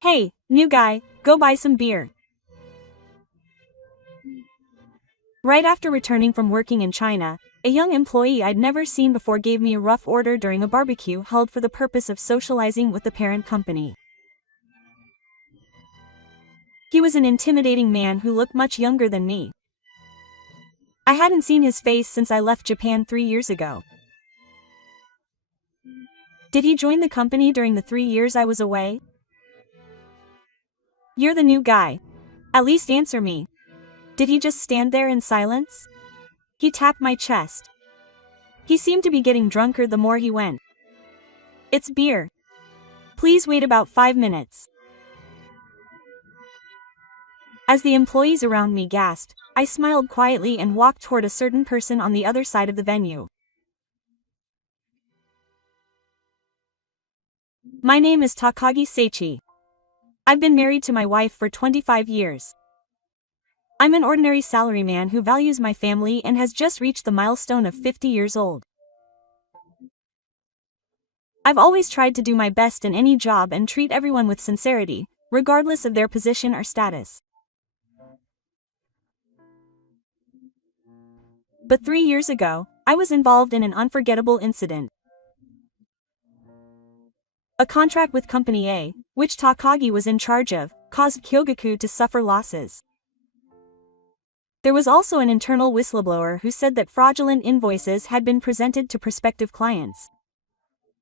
Hey, new guy, go buy some beer. Right after returning from working in China, a young employee I'd never seen before gave me a rough order during a barbecue held for the purpose of socializing with the parent company. He was an intimidating man who looked much younger than me. I hadn't seen his face since I left Japan 3 years ago. Did he join the company during the 3 years I was away? You're the new guy. At least answer me. Did he just stand there in silence? He tapped my chest. He seemed to be getting drunker the more he went. It's beer. Please wait about 5 minutes. As the employees around me gasped, I smiled quietly and walked toward a certain person on the other side of the venue. My name is Takagi Seichi. I've been married to my wife for 25 years. I'm an ordinary salaryman who values my family and has just reached the milestone of 50 years old. I've always tried to do my best in any job and treat everyone with sincerity, regardless of their position or status. But 3 years ago, I was involved in an unforgettable incident. A contract with Company A, which Takagi was in charge of, caused Kyogaku to suffer losses. There was also an internal whistleblower who said that fraudulent invoices had been presented to prospective clients.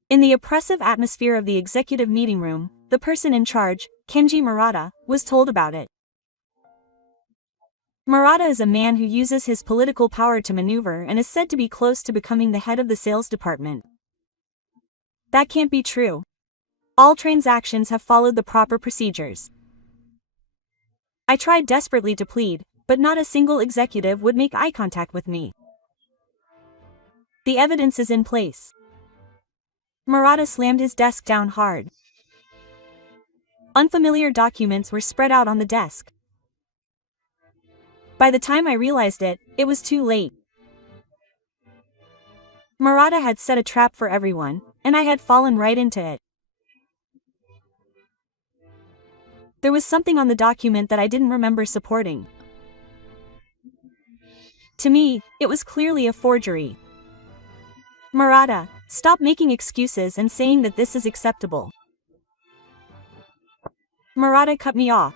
In the oppressive atmosphere of the executive meeting room, the person in charge, Kenji Murata, was told about it. Murata is a man who uses his political power to maneuver and is said to be close to becoming the head of the sales department. That can't be true. All transactions have followed the proper procedures. I tried desperately to plead, but not a single executive would make eye contact with me. The evidence is in place. Murata slammed his desk down hard. Unfamiliar documents were spread out on the desk. By the time I realized it, it was too late. Murata had set a trap for everyone, and I had fallen right into it. There was something on the document that I didn't remember supporting. To me, it was clearly a forgery. Murata, stop making excuses and saying that this is acceptable. Murata cut me off.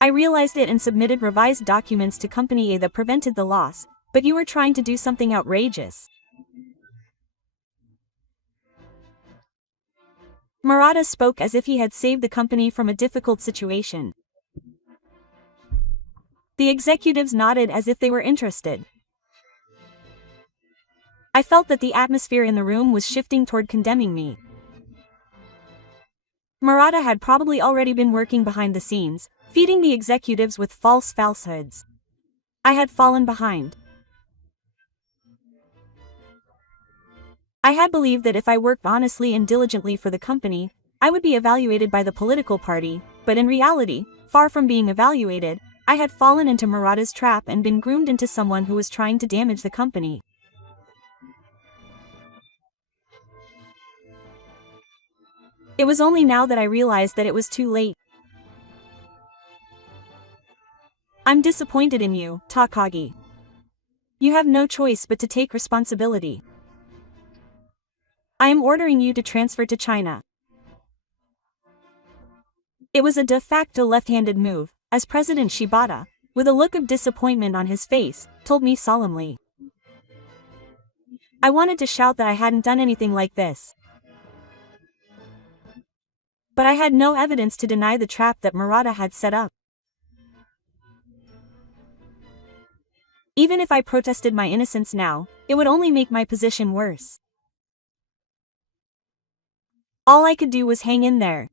I realized it and submitted revised documents to Company A that prevented the loss, but you were trying to do something outrageous. Murata spoke as if he had saved the company from a difficult situation. The executives nodded as if they were interested. I felt that the atmosphere in the room was shifting toward condemning me. Murata had probably already been working behind the scenes, feeding the executives with false falsehoods. I had fallen behind. I had believed that if I worked honestly and diligently for the company, I would be evaluated by the political party, but in reality, far from being evaluated, I had fallen into Murata's trap and been groomed into someone who was trying to damage the company. It was only now that I realized that it was too late. I'm disappointed in you, Takagi. You have no choice but to take responsibility. I am ordering you to transfer to China. It was a de facto left-handed move, as President Shibata, with a look of disappointment on his face, told me solemnly. I wanted to shout that I hadn't done anything like this. But I had no evidence to deny the trap that Murata had set up. Even if I protested my innocence now, it would only make my position worse. All I could do was hang in there.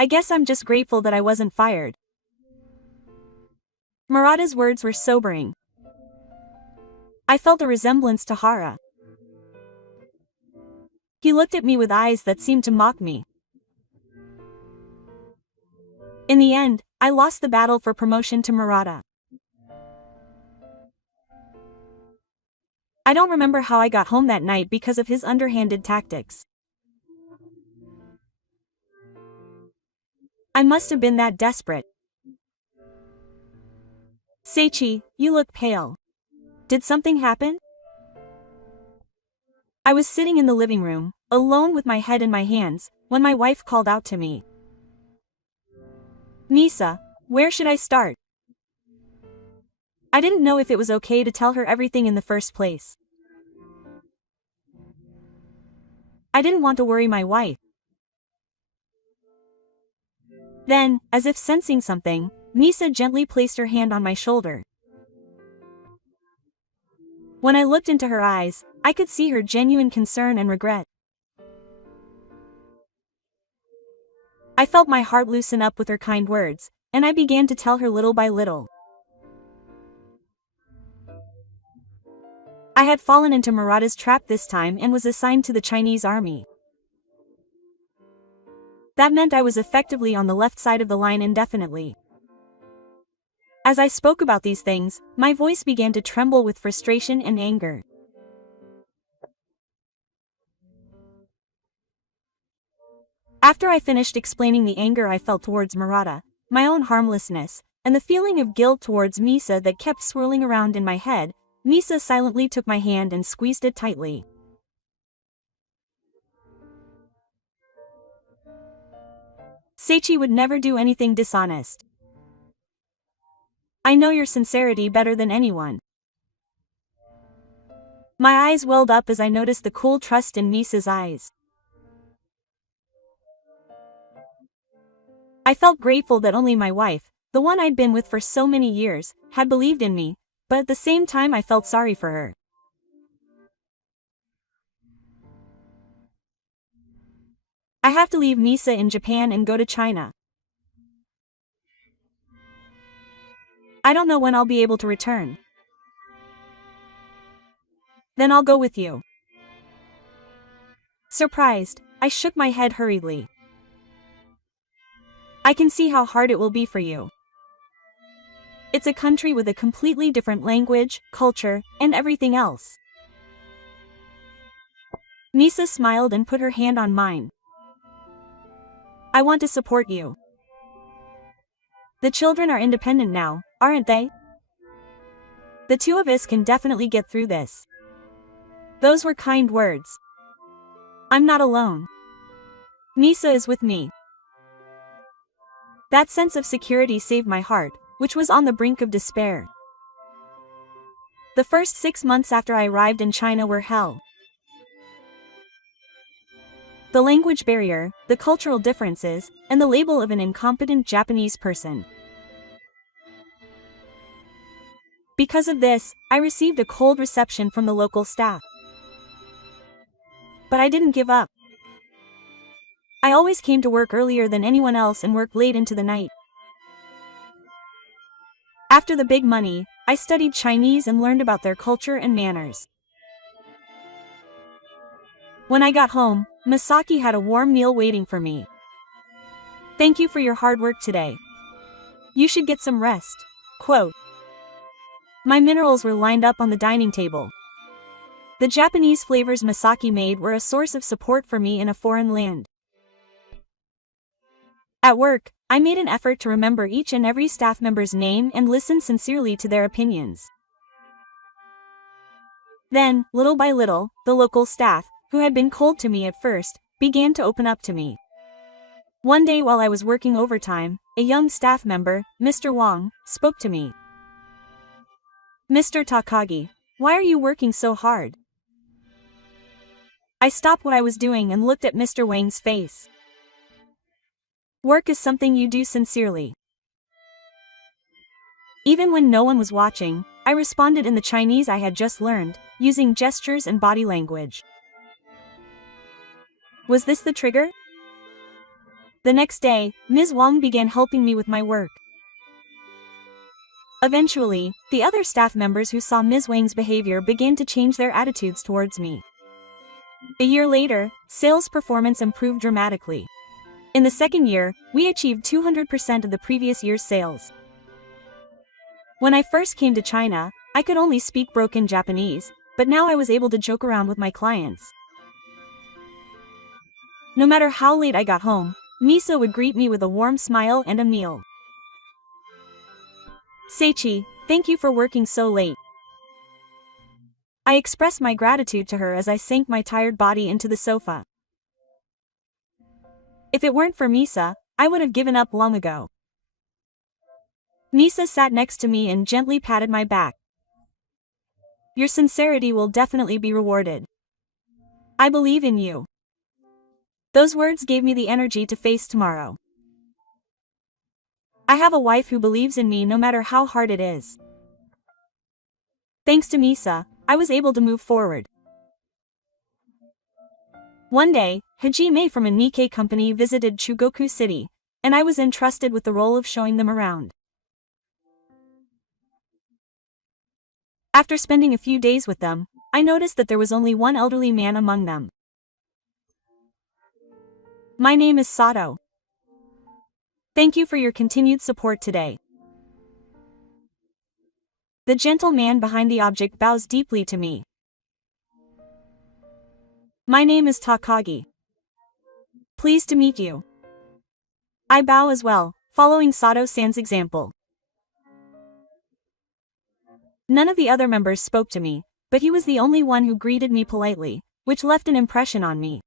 I guess I'm just grateful that I wasn't fired. Murata's words were sobering. I felt a resemblance to Hara. He looked at me with eyes that seemed to mock me. In the end, I lost the battle for promotion to Murata. I don't remember how I got home that night because of his underhanded tactics. I must have been that desperate. Seichi, you look pale. Did something happen? I was sitting in the living room, alone with my head in my hands, when my wife called out to me. Misa, where should I start? I didn't know if it was okay to tell her everything in the first place. I didn't want to worry my wife. Then, as if sensing something, Misa gently placed her hand on my shoulder. When I looked into her eyes, I could see her genuine concern and regret. I felt my heart loosen up with her kind words, and I began to tell her little by little. I had fallen into Murata's trap this time and was assigned to the Chinese army. That meant I was effectively on the left side of the line indefinitely. As I spoke about these things, my voice began to tremble with frustration and anger. After I finished explaining the anger I felt towards Murata, my own harmlessness, and the feeling of guilt towards Misa that kept swirling around in my head, Misa silently took my hand and squeezed it tightly. Seichi would never do anything dishonest. I know your sincerity better than anyone. My eyes welled up as I noticed the cool trust in Misa's eyes. I felt grateful that only my wife, the one I'd been with for so many years, had believed in me, but at the same time I felt sorry for her. I have to leave Misa in Japan and go to China. I don't know when I'll be able to return. Then I'll go with you. Surprised, I shook my head hurriedly. I can see how hard it will be for you. It's a country with a completely different language, culture, and everything else. Misa smiled and put her hand on mine. I want to support you. The children are independent now, aren't they? The two of us can definitely get through this. Those were kind words. I'm not alone. Misa is with me. That sense of security saved my heart, which was on the brink of despair. The first 6 months after I arrived in China were hell. The language barrier, the cultural differences, and the label of an incompetent Japanese person. Because of this, I received a cold reception from the local staff. But I didn't give up. I always came to work earlier than anyone else and worked late into the night. After the big money, I studied Chinese and learned about their culture and manners. When I got home, Masaki had a warm meal waiting for me. Thank you for your hard work today. You should get some rest. Quote. My minerals were lined up on the dining table. The Japanese flavors Masaki made were a source of support for me in a foreign land. At work, I made an effort to remember each and every staff member's name and listen sincerely to their opinions. Then, little by little, the local staff, who had been cold to me at first, began to open up to me. One day while I was working overtime, a young staff member, Mr. Wang, spoke to me. Mr. Takagi, why are you working so hard? I stopped what I was doing and looked at Mr. Wang's face. Work is something you do sincerely. Even when no one was watching, I responded in the Chinese I had just learned, using gestures and body language. Was this the trigger? The next day, Ms. Wang began helping me with my work. Eventually, the other staff members who saw Ms. Wang's behavior began to change their attitudes towards me. A year later, sales performance improved dramatically. In the second year, we achieved 200% of the previous year's sales. When I first came to China, I could only speak broken Japanese, but now I was able to joke around with my clients. No matter how late I got home, Misa would greet me with a warm smile and a meal. Seichi, thank you for working so late. I expressed my gratitude to her as I sank my tired body into the sofa. If it weren't for Misa, I would have given up long ago. Misa sat next to me and gently patted my back. Your sincerity will definitely be rewarded. I believe in you. Those words gave me the energy to face tomorrow. I have a wife who believes in me no matter how hard it is. Thanks to Misa, I was able to move forward. One day, Hajime from a Nikkei company visited Chugoku City, and I was entrusted with the role of showing them around. After spending a few days with them, I noticed that there was only one elderly man among them. My name is Sato. Thank you for your continued support today. The gentle man behind the object bows deeply to me. My name is Takagi. Pleased to meet you. I bow as well, following Sato-san's example. None of the other members spoke to me, but he was the only one who greeted me politely, which left an impression on me.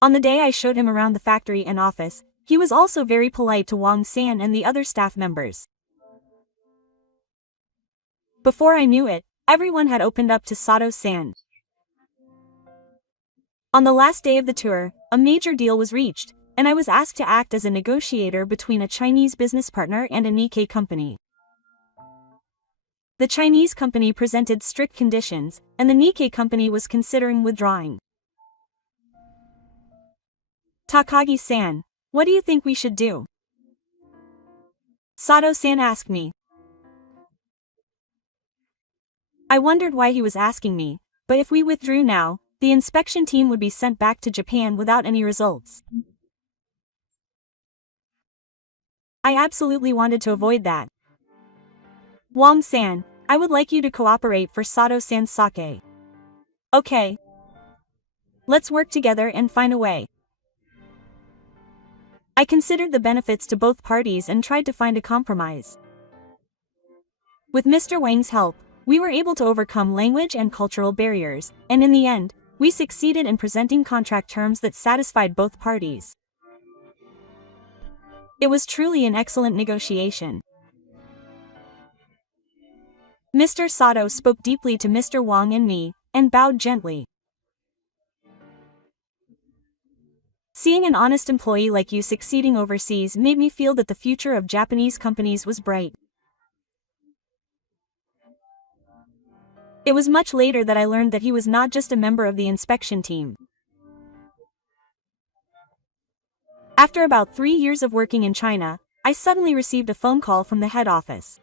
On the day I showed him around the factory and office, he was also very polite to Wang-san and the other staff members. Before I knew it, everyone had opened up to Sato-san. On the last day of the tour, a major deal was reached, and I was asked to act as a negotiator between a Chinese business partner and a Nikkei company. The Chinese company presented strict conditions, and the Nikkei company was considering withdrawing. Takagi-san, what do you think we should do? Sato-san asked me. I wondered why he was asking me, but if we withdrew now, the inspection team would be sent back to Japan without any results. I absolutely wanted to avoid that. Wang-san, I would like you to cooperate for Sato-san's sake. Okay. Let's work together and find a way. I considered the benefits to both parties and tried to find a compromise. With Mr. Wang's help, we were able to overcome language and cultural barriers, and in the end, we succeeded in presenting contract terms that satisfied both parties. It was truly an excellent negotiation. Mr. Sato spoke deeply to Mr. Wang and me, and bowed gently. Seeing an honest employee like you succeeding overseas made me feel that the future of Japanese companies was bright. It was much later that I learned that he was not just a member of the inspection team. After about 3 years of working in China, I suddenly received a phone call from the head office.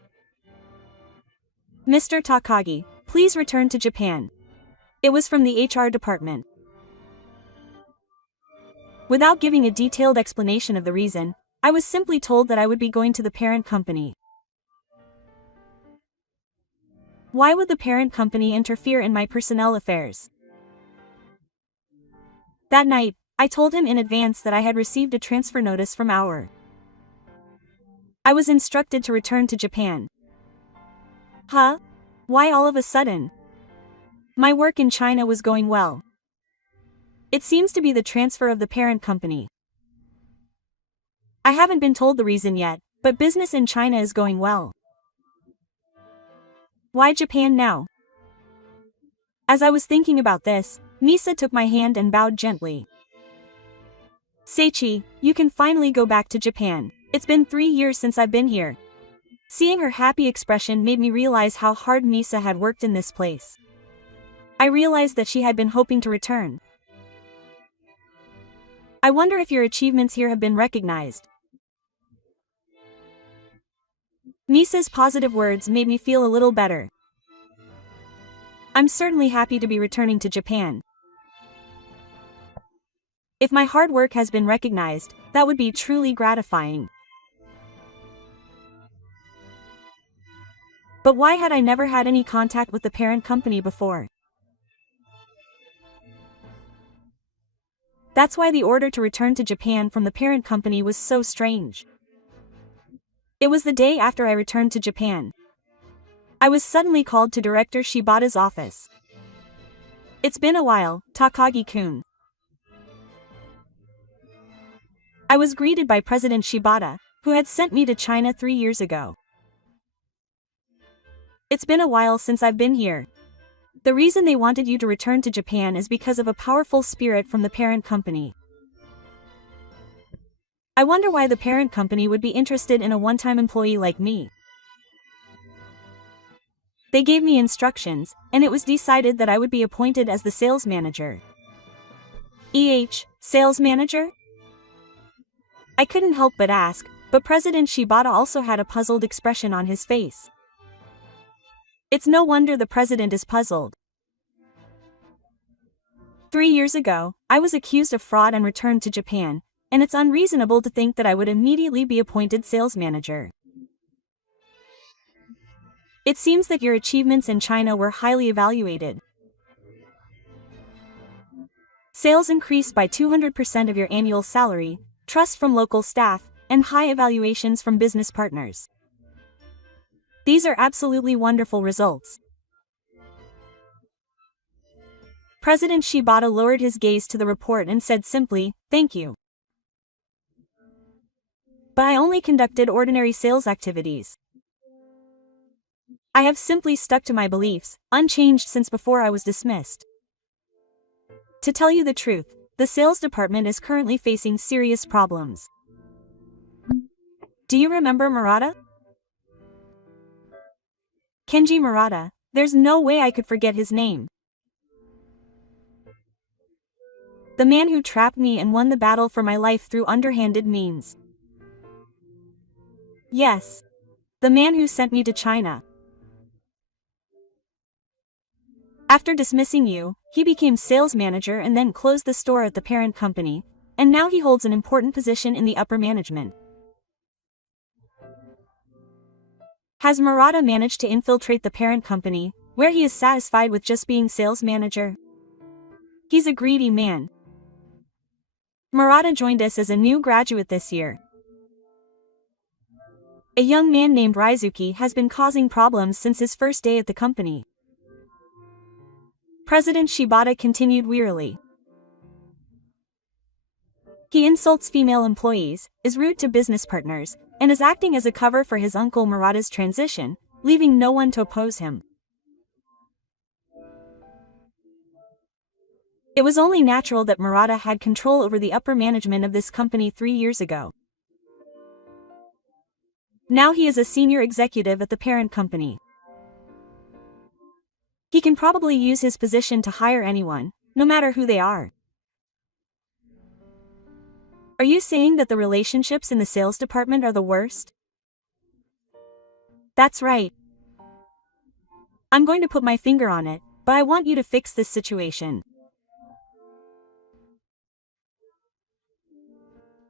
Mr. Takagi, please return to Japan. It was from the HR department. Without giving a detailed explanation of the reason, I was simply told that I would be going to the parent company. Why would the parent company interfere in my personnel affairs? That night, I told him in advance that I had received a transfer notice from our. I was instructed to return to Japan. Huh? Why all of a sudden? My work in China was going well. It seems to be the transfer of the parent company. I haven't been told the reason yet, but business in China is going well. Why Japan now? As I was thinking about this, Misa took my hand and bowed gently. Seichi, you can finally go back to Japan. It's been 3 years since I've been here. Seeing her happy expression made me realize how hard Misa had worked in this place. I realized that she had been hoping to return. I wonder if your achievements here have been recognized. Misa's positive words made me feel a little better. I'm certainly happy to be returning to Japan. If my hard work has been recognized, that would be truly gratifying. But why had I never had any contact with the parent company before? That's why the order to return to Japan from the parent company was so strange. It was the day after I returned to Japan. I was suddenly called to Director Shibata's office. It's been a while, Takagi-kun. I was greeted by President Shibata, who had sent me to China 3 years ago. It's been a while since I've been here. The reason they wanted you to return to Japan is because of a powerful spirit from the parent company. I wonder why the parent company would be interested in a one-time employee like me. They gave me instructions, and it was decided that I would be appointed as the sales manager. Sales manager? I couldn't help but ask, but President Shibata also had a puzzled expression on his face. It's no wonder the president is puzzled. 3 years ago, I was accused of fraud and returned to Japan, and it's unreasonable to think that I would immediately be appointed sales manager. It seems that your achievements in China were highly evaluated. Sales increased by 200% of your annual salary, trust from local staff, and high evaluations from business partners. These are absolutely wonderful results. President Shibata lowered his gaze to the report and said simply, "Thank you. But I only conducted ordinary sales activities. I have simply stuck to my beliefs, unchanged since before I was dismissed. To tell you the truth, the sales department is currently facing serious problems." Do you remember Murata? Kenji Murata, there's no way I could forget his name. The man who trapped me and won the battle for my life through underhanded means. Yes. The man who sent me to China. After dismissing you, he became sales manager and then closed the store at the parent company, and now he holds an important position in the upper management. Has Murata managed to infiltrate the parent company, where he is satisfied with just being sales manager? He's a greedy man. Murata joined us as a new graduate this year. A young man named Raizuki has been causing problems since his first day at the company. President Shibata continued wearily. He insults female employees, is rude to business partners, and is acting as a cover for his uncle Murata's transition, leaving no one to oppose him. It was only natural that Murata had control over the upper management of this company 3 years ago. Now he is a senior executive at the parent company. He can probably use his position to hire anyone, no matter who they are. Are you saying that the relationships in the sales department are the worst? That's right. I'm going to put my finger on it, but I want you to fix this situation.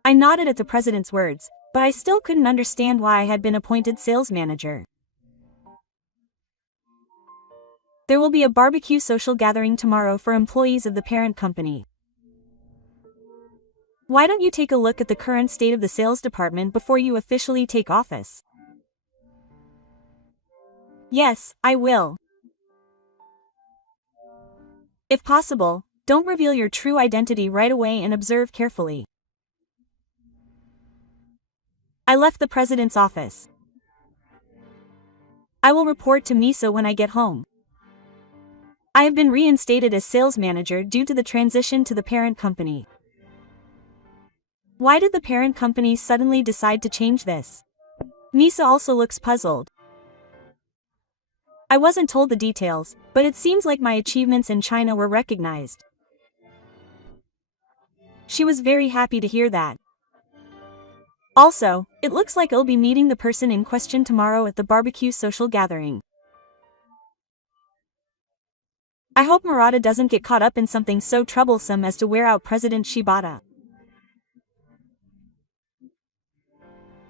I nodded at the president's words, but I still couldn't understand why I had been appointed sales manager. There will be a barbecue social gathering tomorrow for employees of the parent company. Why don't you take a look at the current state of the sales department before you officially take office? Yes, I will. If possible, don't reveal your true identity right away and observe carefully. I left the president's office. I will report to Misa when I get home. I have been reinstated as sales manager due to the transition to the parent company. Why did the parent company suddenly decide to change this? Misa also looks puzzled. I wasn't told the details, but it seems like my achievements in China were recognized. She was very happy to hear that. Also, it looks like I'll be meeting the person in question tomorrow at the barbecue social gathering. I hope Murata doesn't get caught up in something so troublesome as to wear out President Shibata.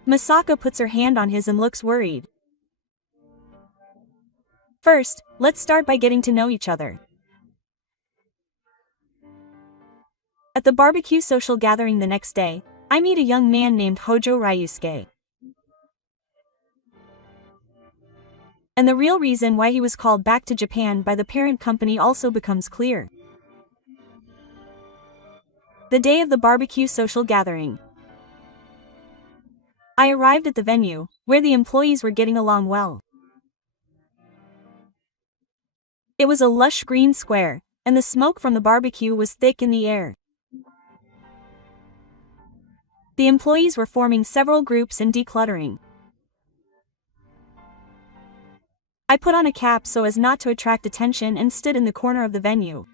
Masako puts her hand on his and looks worried. First, let's start by getting to know each other. At the barbecue social gathering the next day, I meet a young man named Hojo Ryusuke. And the real reason why he was called back to Japan by the parent company also becomes clear. The day of the barbecue social gathering. I arrived at the venue, where the employees were getting along well. It was a lush green square, and the smoke from the barbecue was thick in the air. The employees were forming several groups and decluttering. I put on a cap so as not to attract attention and stood in the corner of the venue.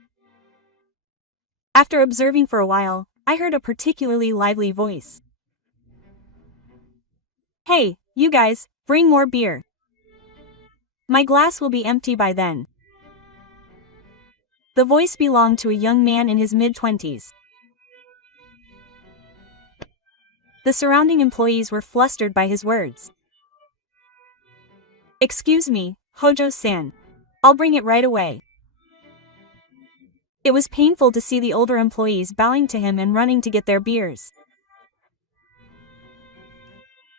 After observing for a while, I heard a particularly lively voice. "Hey, you guys, bring more beer. My glass will be empty by then." The voice belonged to a young man in his mid-20s. The surrounding employees were flustered by his words. "Excuse me, Hojo-san. I'll bring it right away." It was painful to see the older employees bowing to him and running to get their beers.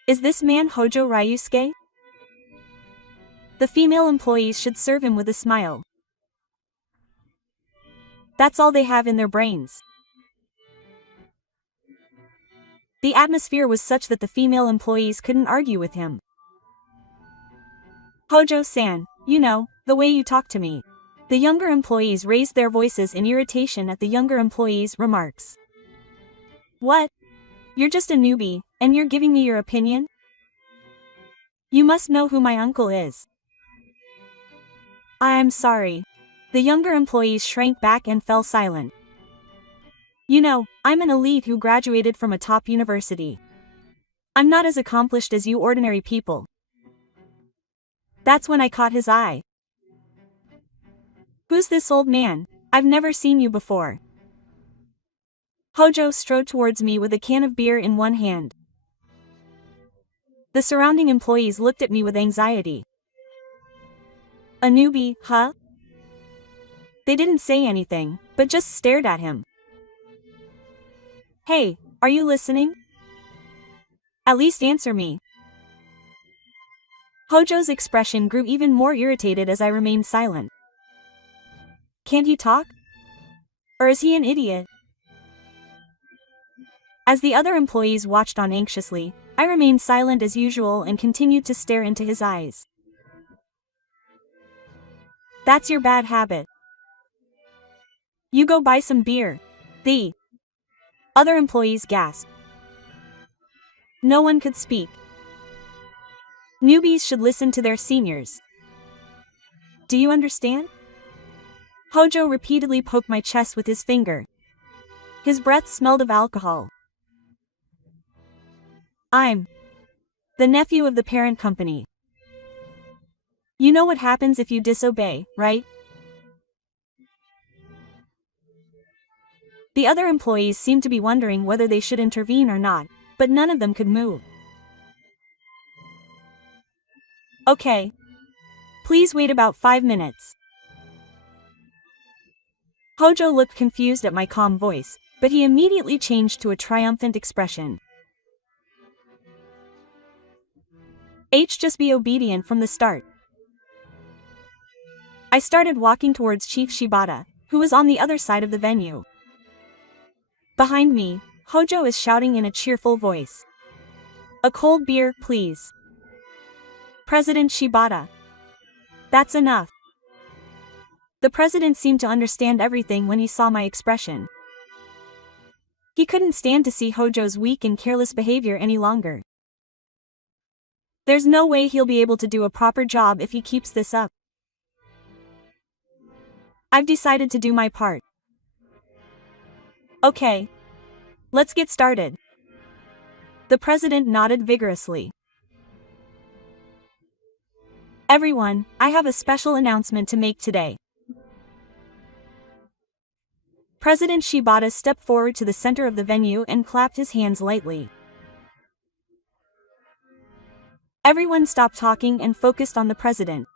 Is this man Hojo Ryusuke? The female employees should serve him with a smile. That's all they have in their brains. The atmosphere was such that the female employees couldn't argue with him. "Hojo-san, you know, the way you talk to me." The younger employees raised their voices in irritation at the younger employees' remarks. "What? You're just a newbie, and you're giving me your opinion? You must know who my uncle is." "I'm sorry." The younger employees shrank back and fell silent. "You know, I'm an elite who graduated from a top university. I'm not as accomplished as you ordinary people." That's when I caught his eye. "Who's this old man? I've never seen you before." Hojo strode towards me with a can of beer in one hand. The surrounding employees looked at me with anxiety. "A newbie, huh?" They didn't say anything, but just stared at him. "Hey, are you listening? At least answer me." Hojo's expression grew even more irritated as I remained silent. Can't he talk? Or is he an idiot? As the other employees watched on anxiously, I remained silent as usual and continued to stare into his eyes. "That's your bad habit. You go buy some beer." The other employees gasped. No one could speak. Newbies should listen to their seniors. Do you understand? Hojo repeatedly poked my chest with his finger. His breath smelled of alcohol. "I'm the nephew of the parent company. You know what happens if you disobey, right?" The other employees seemed to be wondering whether they should intervene or not, but none of them could move. "Okay. Please wait about 5 minutes." Hojo looked confused at my calm voice, but he immediately changed to a triumphant expression. Just be obedient from the start." I started walking towards Chief Shibata, who was on the other side of the venue. Behind me, Hojo is shouting in a cheerful voice. "A cold beer, please. President Shibata." "That's enough." The president seemed to understand everything when he saw my expression. He couldn't stand to see Hojo's weak and careless behavior any longer. There's no way he'll be able to do a proper job if he keeps this up. I've decided to do my part. Okay. Let's get started. The president nodded vigorously. "Everyone, I have a special announcement to make today." President Shibata stepped forward to the center of the venue and clapped his hands lightly. Everyone stopped talking and focused on the president.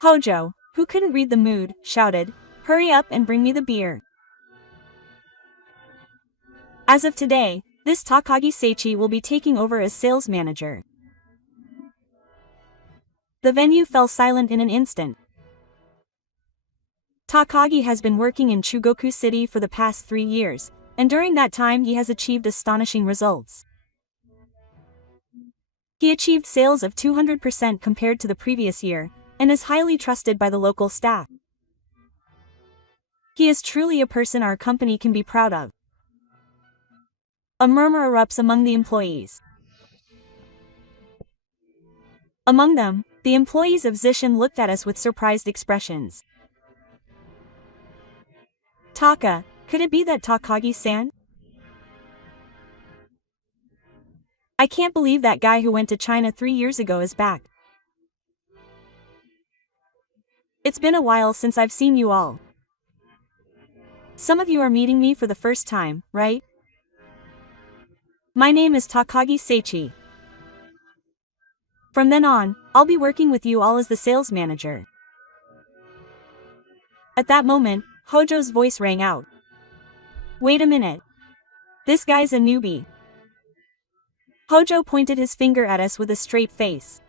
Hojo, who couldn't read the mood, shouted, "Hurry up and bring me the beer." As of today, this Takagi Seichi will be taking over as sales manager. The venue fell silent in an instant. Takagi has been working in Chugoku City for the past 3 years, and during that time he has achieved astonishing results. He achieved sales of 200% compared to the previous year, and is highly trusted by the local staff. He is truly a person our company can be proud of. A murmur erupts among the employees. Among them, the employees of Zishin looked at us with surprised expressions. Taka, could it be that Takagi-san? I can't believe that guy who went to China 3 years ago is back. It's been a while since I've seen you all. Some of you are meeting me for the first time, right? My name is Takagi Seichi. From then on, I'll be working with you all as the sales manager. At that moment, Hojo's voice rang out. Wait a minute. This guy's a newbie. Hojo pointed his finger at us with a straight face.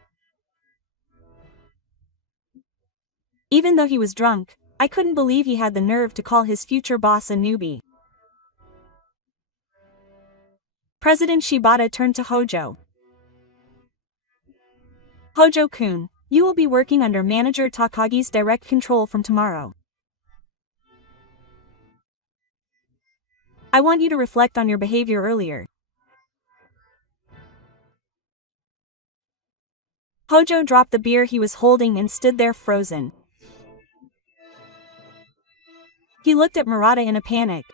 Even though he was drunk, I couldn't believe he had the nerve to call his future boss a newbie. President Shibata turned to Hojo. Hojo-kun, you will be working under Manager Takagi's direct control from tomorrow. I want you to reflect on your behavior earlier. Hojo dropped the beer he was holding and stood there frozen. He looked at Murata in a panic.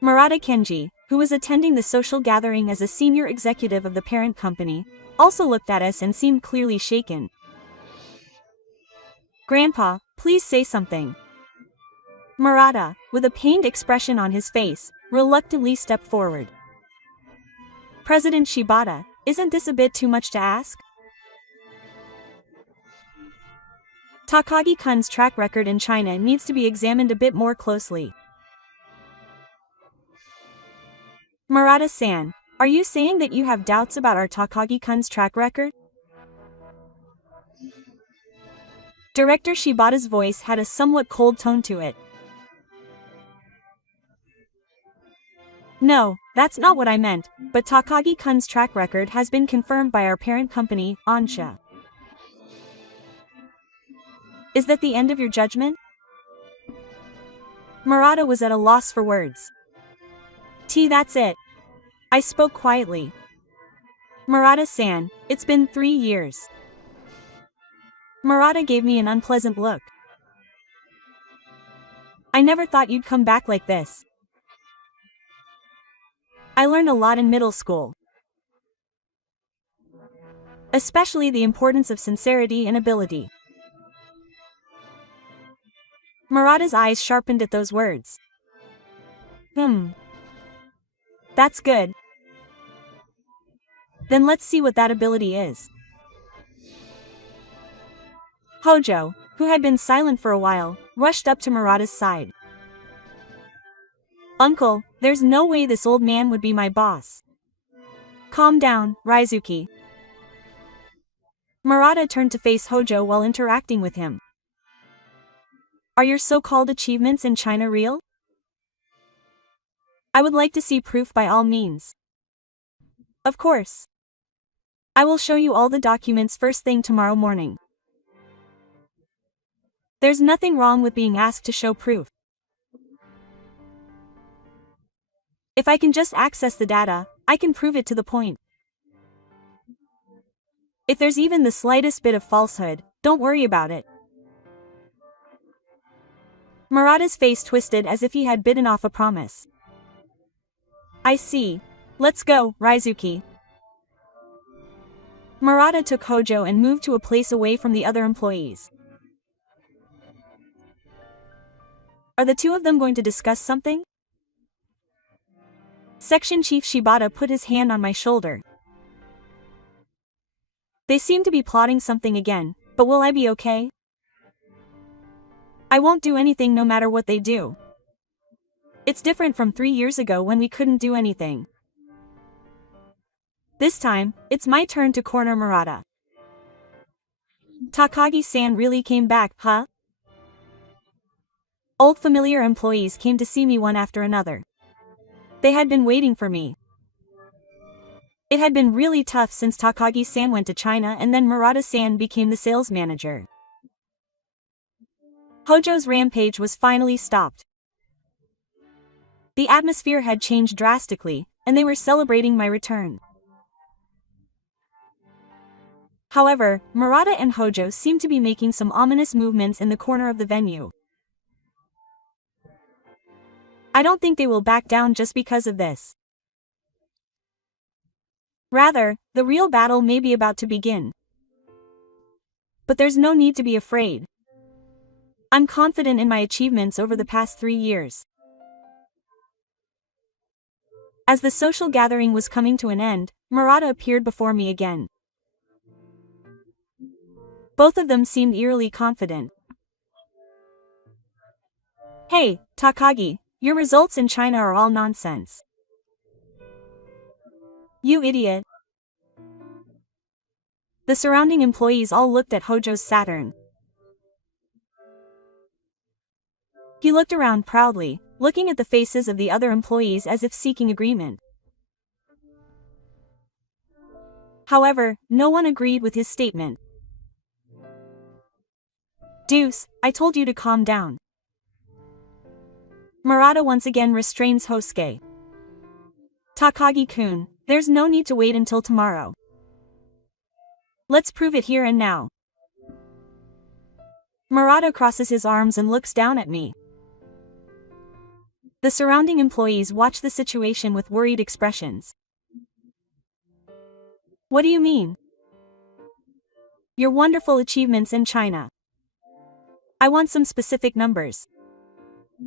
Murata Kenji, who was attending the social gathering as a senior executive of the parent company, also looked at us and seemed clearly shaken. Grandpa, please say something. Murata, with a pained expression on his face, reluctantly stepped forward. President Shibata, isn't this a bit too much to ask? Takagi-kun's track record in China needs to be examined a bit more closely. Murata-san, are you saying that you have doubts about our Takagi-kun's track record? Director Shibata's voice had a somewhat cold tone to it. No, that's not what I meant, but Takagi-kun's track record has been confirmed by our parent company, Ansha. Is that the end of your judgment? Murata was at a loss for words. That's it. I spoke quietly. Murata-san, it's been 3 years. Murata gave me an unpleasant look. I never thought you'd come back like this. I learned a lot in middle school. Especially the importance of sincerity and ability. Murata's eyes sharpened at those words. That's good. Then let's see what that ability is. Hojo, who had been silent for a while, rushed up to Murata's side. Uncle, there's no way this old man would be my boss. Calm down, Raizuki. Murata turned to face Hojo while interacting with him. Are your so-called achievements in China real? I would like to see proof by all means. Of course. I will show you all the documents first thing tomorrow morning. There's nothing wrong with being asked to show proof. If I can just access the data, I can prove it to the point. If there's even the slightest bit of falsehood, don't worry about it. Murata's face twisted as if he had bitten off a promise. I see. Let's go, Raizuki. Murata took Hojo and moved to a place away from the other employees. Are the two of them going to discuss something? Section Chief Shibata put his hand on my shoulder. They seem to be plotting something again, But will I be okay? I won't do anything no matter what they do. It's different from 3 years ago when we couldn't do anything. This time, it's my turn to corner Murata. Takagi-san really came back, huh? Old familiar employees came to see me one after another. They had been waiting for me. It had been really tough since Takagi-san went to China and then Murata-san became the sales manager. Hojo's rampage was finally stopped. The atmosphere had changed drastically, and they were celebrating my return. However, Murata and Hojo seemed to be making some ominous movements in the corner of the venue. I don't think they will back down just because of this. Rather, the real battle may be about to begin. But there's no need to be afraid. I'm confident in my achievements over the past 3 years. As the social gathering was coming to an end, Murata appeared before me again. Both of them seemed eerily confident. Hey, Takagi, your results in China are all nonsense. You idiot. The surrounding employees all looked at Hojo's Saturn. He looked around proudly, looking at the faces of the other employees as if seeking agreement. However, no one agreed with his statement. Deuce, I told you to calm down. Murata once again restrains Hosuke. Takagi-kun, there's no need to wait until tomorrow. Let's prove it here and now. Murata crosses his arms and looks down at me. The surrounding employees watch the situation with worried expressions. What do you mean? Your wonderful achievements in China. I want some specific numbers.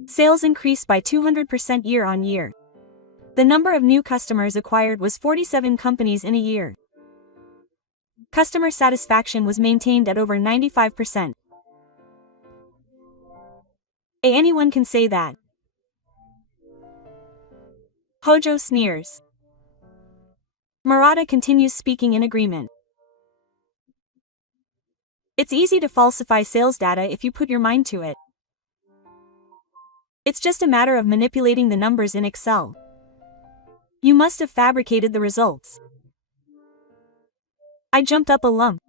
Sales increased by 200% year-on-year. The number of new customers acquired was 47 companies in a year. Customer satisfaction was maintained at over 95%. Anyone can say that. Hojo sneers. Murata continues speaking in agreement. It's easy to falsify sales data if you put your mind to it. It's just a matter of manipulating the numbers in Excel. You must have fabricated the results. I jumped up a lump.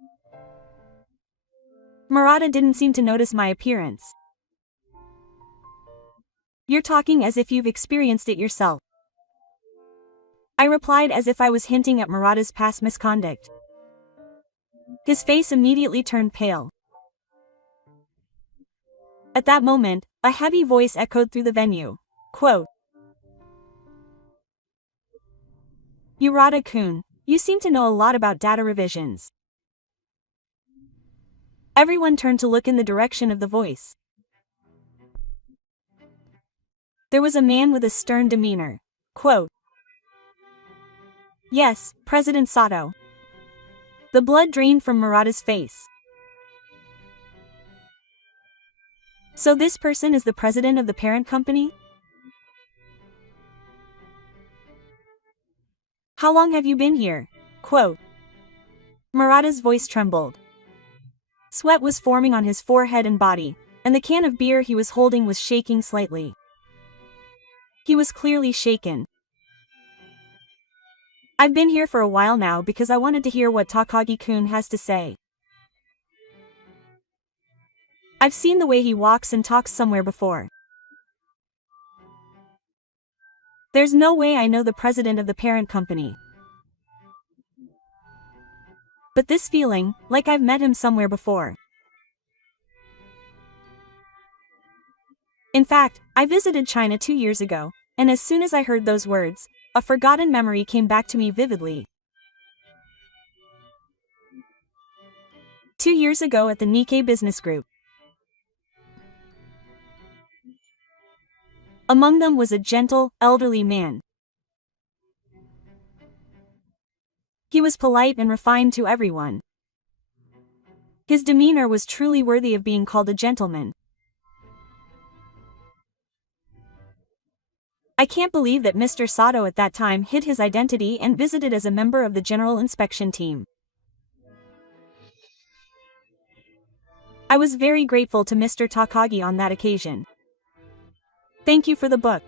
Murata didn't seem to notice my appearance. You're talking as if you've experienced it yourself. I replied as if I was hinting at Murata's past misconduct. His face immediately turned pale. At that moment, a heavy voice echoed through the venue. Quote, Murata-kun, you seem to know a lot about data revisions. Everyone turned to look in the direction of the voice. There was a man with a stern demeanor. Quote, Yes, President Sato. The blood drained from Murata's face. So this person is the president of the parent company? How long have you been here? Quote. Murata's voice trembled. Sweat was forming on his forehead and body, and the can of beer he was holding was shaking slightly. He was clearly shaken. I've been here for a while now because I wanted to hear what Takagi-kun has to say. I've seen the way he walks and talks somewhere before. There's no way I know the president of the parent company. But this feeling, like I've met him somewhere before. In fact, I visited China 2 years ago, and as soon as I heard those words, a forgotten memory came back to me vividly. 2 years ago at the Nikkei Business Group. Among them was a gentle, elderly man. He was polite and refined to everyone. His demeanor was truly worthy of being called a gentleman. I can't believe that Mr. Sato at that time hid his identity and visited as a member of the General Inspection team. I was very grateful to Mr. Takagi on that occasion. Thank you for the book.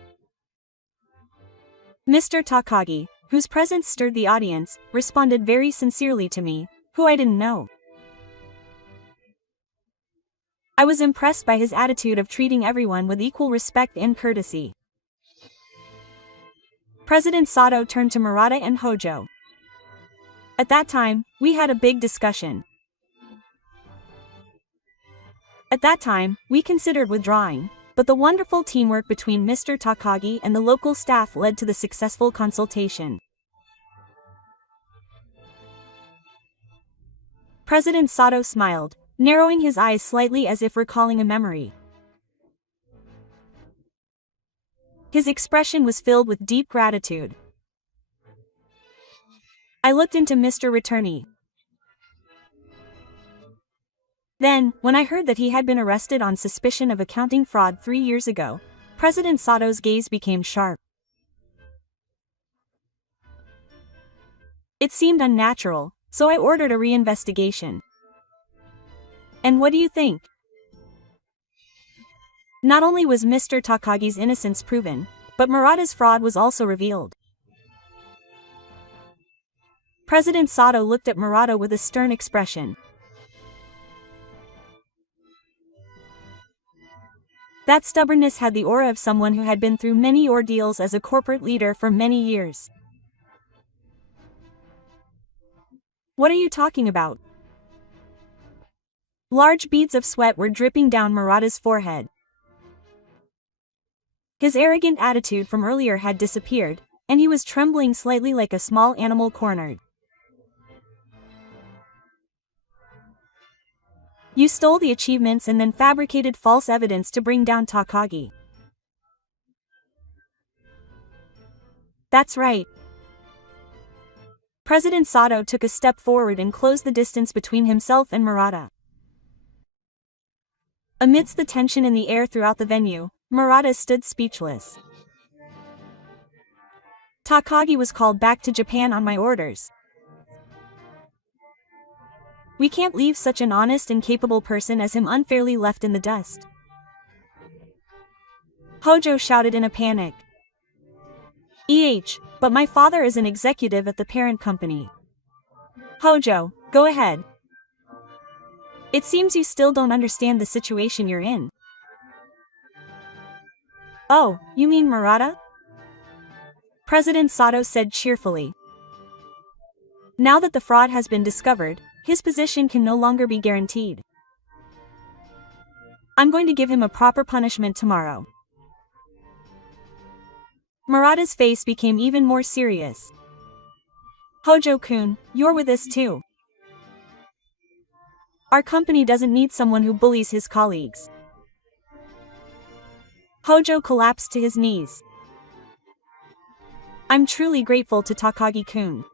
Mr. Takagi, whose presence stirred the audience, responded very sincerely to me, who I didn't know. I was impressed by his attitude of treating everyone with equal respect and courtesy. President Sato turned to Murata and Hojo. At that time, we had a big discussion. At that time, we considered withdrawing, but the wonderful teamwork between Mr. Takagi and the local staff led to the successful consultation. President Sato smiled, narrowing his eyes slightly as if recalling a memory. His expression was filled with deep gratitude. I looked into Mr. Returney. Then, when I heard that he had been arrested on suspicion of accounting fraud 3 years ago, President Sato's gaze became sharp. It seemed unnatural, so I ordered a reinvestigation. And what do you think? Not only was Mr. Takagi's innocence proven, but Murata's fraud was also revealed. President Sato looked at Murata with a stern expression. That stubbornness had the aura of someone who had been through many ordeals as a corporate leader for many years. What are you talking about? Large beads of sweat were dripping down Murata's forehead. His arrogant attitude from earlier had disappeared, and he was trembling slightly like a small animal cornered. You stole the achievements and then fabricated false evidence to bring down Takagi. That's right. President Sato took a step forward and closed the distance between himself and Murata. Amidst the tension in the air throughout the venue, Murata stood speechless. Takagi was called back to Japan on my orders. We can't leave such an honest and capable person as him unfairly left in the dust. Hojo shouted in a panic. But my father is an executive at the parent company. Hojo, go ahead. It seems you still don't understand the situation you're in. Oh, you mean Murata? President Sato said cheerfully. Now that the fraud has been discovered, his position can no longer be guaranteed. I'm going to give him a proper punishment tomorrow. Murata's face became even more serious. Hojo-kun, you're with us too. Our company doesn't need someone who bullies his colleagues. Hojo collapsed to his knees. I'm truly grateful to Takagi-kun.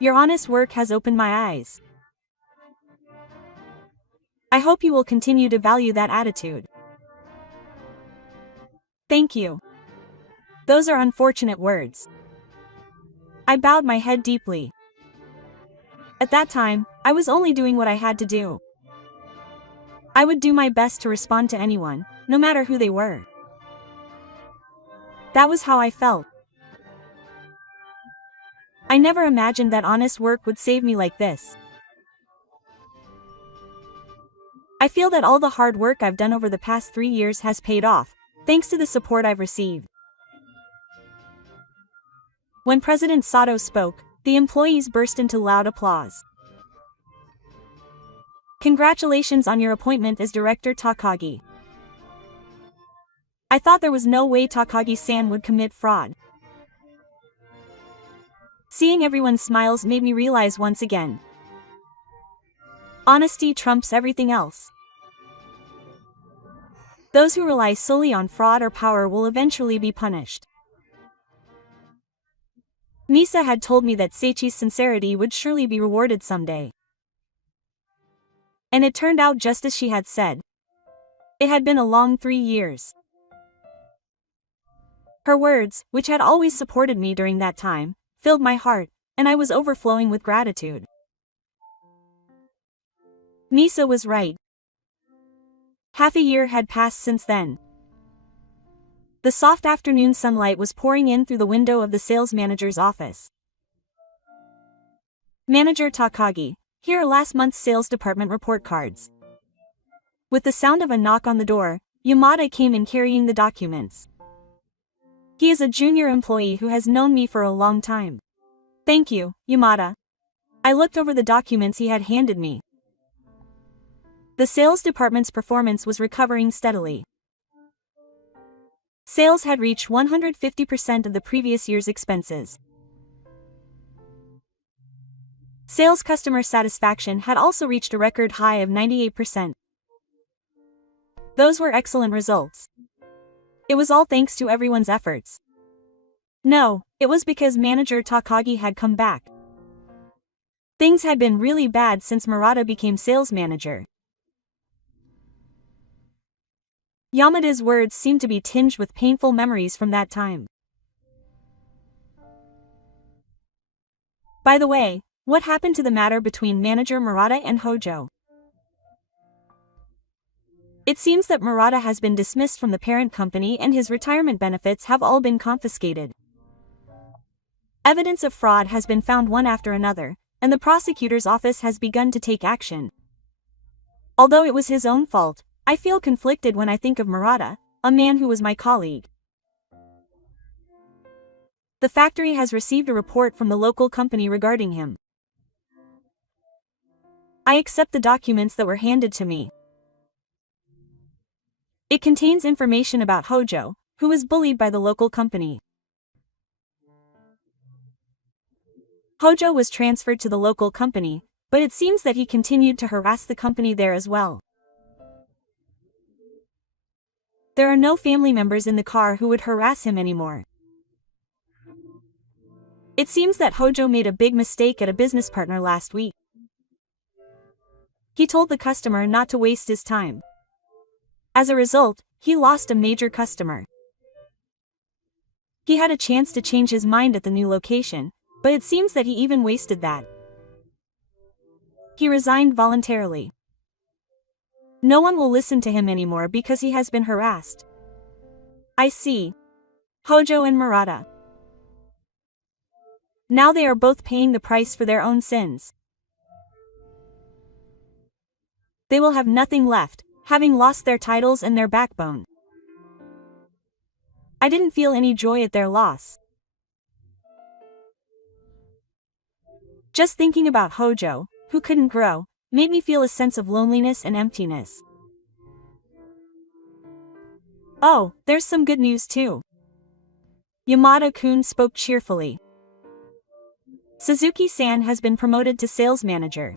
Your honest work has opened my eyes. I hope you will continue to value that attitude. Thank you. Those are unfortunate words. I bowed my head deeply. At that time, I was only doing what I had to do. I would do my best to respond to anyone, no matter who they were. That was how I felt. I never imagined that honest work would save me like this. I feel that all the hard work I've done over the past 3 years has paid off, thanks to the support I've received. When President Sato spoke, the employees burst into loud applause. Congratulations on your appointment as Director Takagi. I thought there was no way Takagi-san would commit fraud. Seeing everyone's smiles made me realize once again. Honesty trumps everything else. Those who rely solely on fraud or power will eventually be punished. Nisa had told me that Seichi's sincerity would surely be rewarded someday. And it turned out just as she had said. It had been a long 3 years. Her words, which had always supported me during that time, filled my heart, and I was overflowing with gratitude. Nisa was right. Half a year had passed since then. The soft afternoon sunlight was pouring in through the window of the sales manager's office. Manager Takagi, here are last month's sales department report cards. With the sound of a knock on the door, Yamada came in carrying the documents. He is a junior employee who has known me for a long time. Thank you, Yamada. I looked over the documents he had handed me. The sales department's performance was recovering steadily. Sales had reached 150% of the previous year's expenses. Sales customer satisfaction had also reached a record high of 98%. Those were excellent results. It was all thanks to everyone's efforts. No, it was because manager Takagi had come back. Things had been really bad since Murata became sales manager. Yamada's words seemed to be tinged with painful memories from that time. By the way, what happened to the matter between manager Murata and Hojo? It seems that Murata has been dismissed from the parent company and his retirement benefits have all been confiscated. Evidence of fraud has been found one after another, and the prosecutor's office has begun to take action. Although it was his own fault, I feel conflicted when I think of Murata, a man who was my colleague. The factory has received a report from the local company regarding him. I accept the documents that were handed to me. It contains information about Hojo, who was bullied by the local company. Hojo was transferred to the local company, but it seems that he continued to harass the company there as well. There are no family members in the car who would harass him anymore. It seems that Hojo made a big mistake at a business partner last week. He told the customer not to waste his time. As a result, he lost a major customer. He had a chance to change his mind at the new location, but it seems that he even wasted that. He resigned voluntarily. No one will listen to him anymore because he has been harassed. I see. Hojo and Murata. Now they are both paying the price for their own sins. They will have nothing left, having lost their titles and their backbone. I didn't feel any joy at their loss. Just thinking about Hojo, who couldn't grow, made me feel a sense of loneliness and emptiness. Oh, there's some good news too. Yamada-kun spoke cheerfully. Suzuki-san has been promoted to sales manager.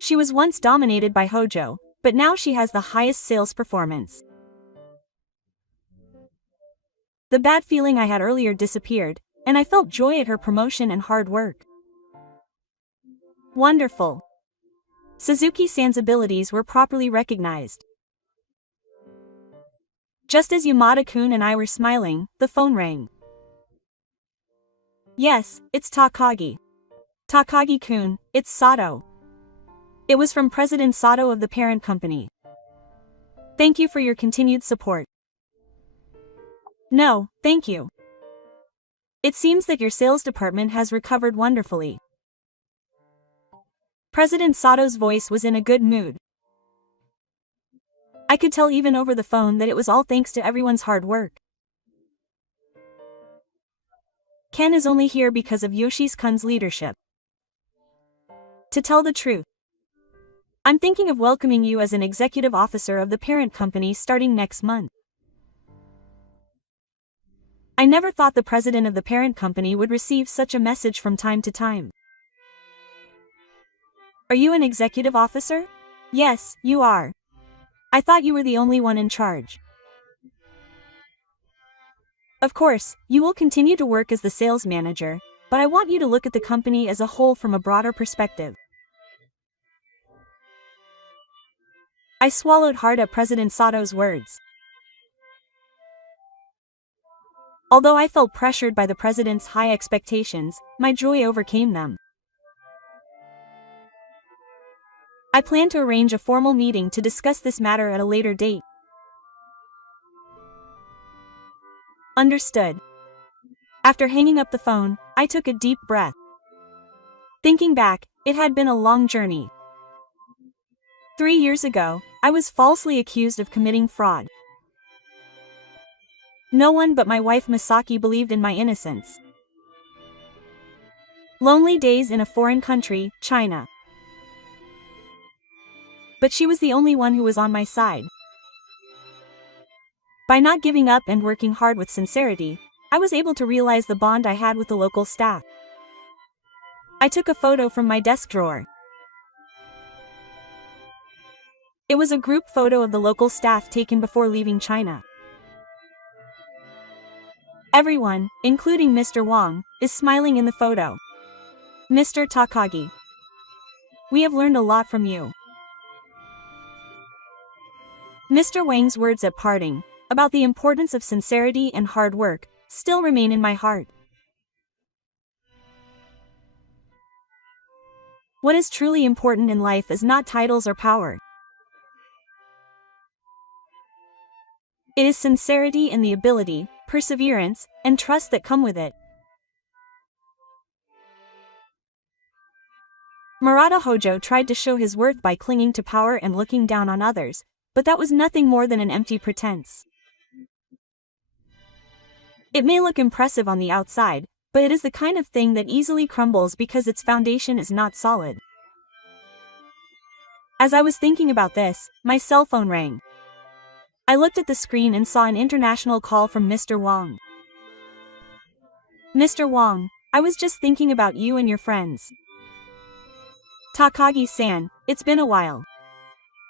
She was once dominated by Hojo, but now she has the highest sales performance. The bad feeling I had earlier disappeared, and I felt joy at her promotion and hard work. Wonderful. Suzuki-san's abilities were properly recognized. Just as Yamada-kun and I were smiling, the phone rang. Yes, it's Takagi. Takagi-kun, it's Sato. It was from President Sato of the parent company. Thank you for your continued support. No, thank you. It seems that your sales department has recovered wonderfully. President Sato's voice was in a good mood. I could tell even over the phone that it was all thanks to everyone's hard work. Ken is only here because of Yoshi's-kun's leadership. To tell the truth, I'm thinking of welcoming you as an executive officer of the parent company starting next month. I never thought the president of the parent company would receive such a message from time to time. Are you an executive officer? Yes, you are. I thought you were the only one in charge. Of course, you will continue to work as the sales manager, but I want you to look at the company as a whole from a broader perspective. I swallowed hard at President Sato's words. Although I felt pressured by the president's high expectations, my joy overcame them. I plan to arrange a formal meeting to discuss this matter at a later date. Understood. After hanging up the phone, I took a deep breath. Thinking back, it had been a long journey. 3 years ago, I was falsely accused of committing fraud. No one but my wife Masaki believed in my innocence. Lonely days in a foreign country, China. But she was the only one who was on my side. By not giving up and working hard with sincerity, I was able to realize the bond I had with the local staff. I took a photo from my desk drawer. It was a group photo of the local staff taken before leaving China. Everyone, including Mr. Wang, is smiling in the photo. Mr. Takagi, we have learned a lot from you. Mr. Wang's words at parting, about the importance of sincerity and hard work, still remain in my heart. What is truly important in life is not titles or power. It is sincerity and the ability, perseverance, and trust that come with it. Murata Hojo tried to show his worth by clinging to power and looking down on others, but that was nothing more than an empty pretense. It may look impressive on the outside, but it is the kind of thing that easily crumbles because its foundation is not solid. As I was thinking about this, my cell phone rang. I looked at the screen and saw an international call from Mr. Wang. Mr. Wang, I was just thinking about you and your friends. Takagi-san, it's been a while.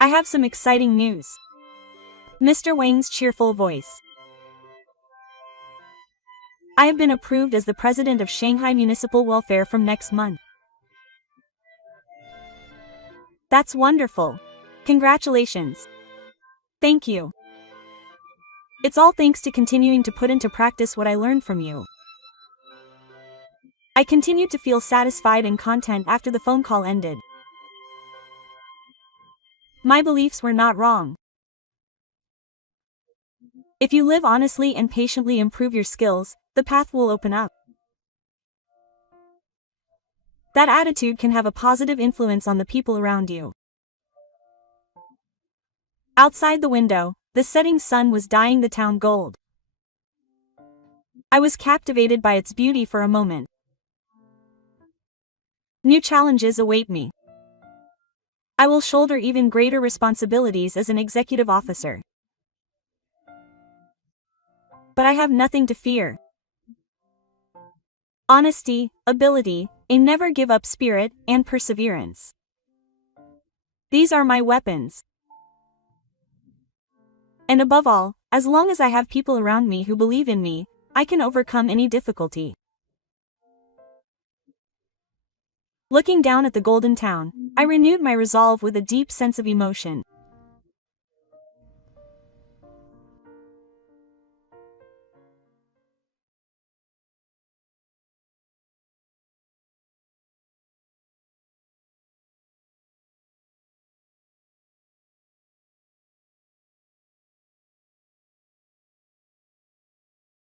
I have some exciting news. Mr. Wang's cheerful voice. I have been approved as the president of Shanghai Municipal Welfare from next month. That's wonderful. Congratulations. Thank you. It's all thanks to continuing to put into practice what I learned from you. I continued to feel satisfied and content after the phone call ended. My beliefs were not wrong. If you live honestly and patiently improve your skills, the path will open up. That attitude can have a positive influence on the people around you. Outside the window, the setting sun was dyeing the town gold. I was captivated by its beauty for a moment. New challenges await me. I will shoulder even greater responsibilities as an executive officer. But I have nothing to fear. Honesty, ability, a never-give-up spirit, and perseverance. These are my weapons. And above all, as long as I have people around me who believe in me, I can overcome any difficulty. Looking down at the golden town, I renewed my resolve with a deep sense of emotion.